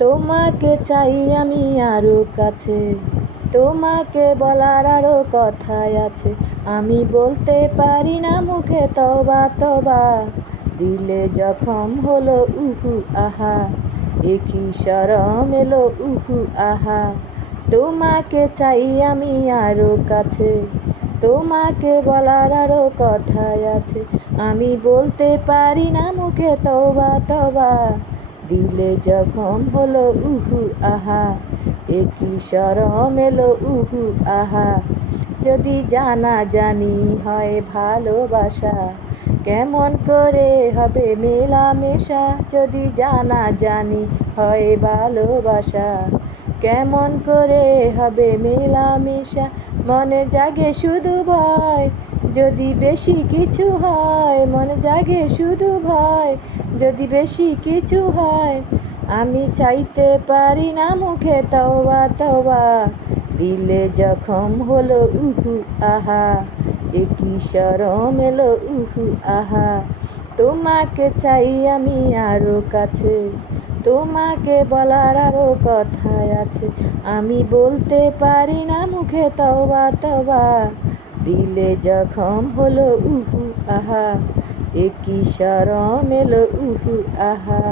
তোমাকে চাই আমি আরো কাছে, তোমাকে বলার আরো কথাই আছে। আমি বলতে পারি না মুখে তবা তবা, দিলে জখম হলো উহু আহা, একই শরম এলো উহু আহা। তোমাকে চাই আমি আরো কাছে, তোমাকে বলার আরো কথাই আছে। আমি বলতে পারি না মুখে তবা তবা, দিলে জখম হলো উহু আহা, একই শরম এলো উহু আহা। যদি জানা জানি হয় ভালোবাসা, কেমন করে হবে মেলামেশা? যদি জানা জানি হয় ভালোবাসা, কেমন করে হবে মেলামেশা? মনে জাগে শুধু ভয়, যদি বেশি কিছু হয়। মনে জাগে শুধু ভয়, যদি বেশি কিছু হয়। আমি চাইতে পারি না মুখে তওবা তওবা, দিলে জখম হলো উহু আহা, একই শরম এলো উহু আহা। তোমাকে চাই আমি আরো কাছে, তোমাকে বলার আরো কথাই আছে। আমি বলতে পারি না মুখে তওবা তওবা, দিলে জখম হলো উহু আহা, একই শরম এলো উহু আহা।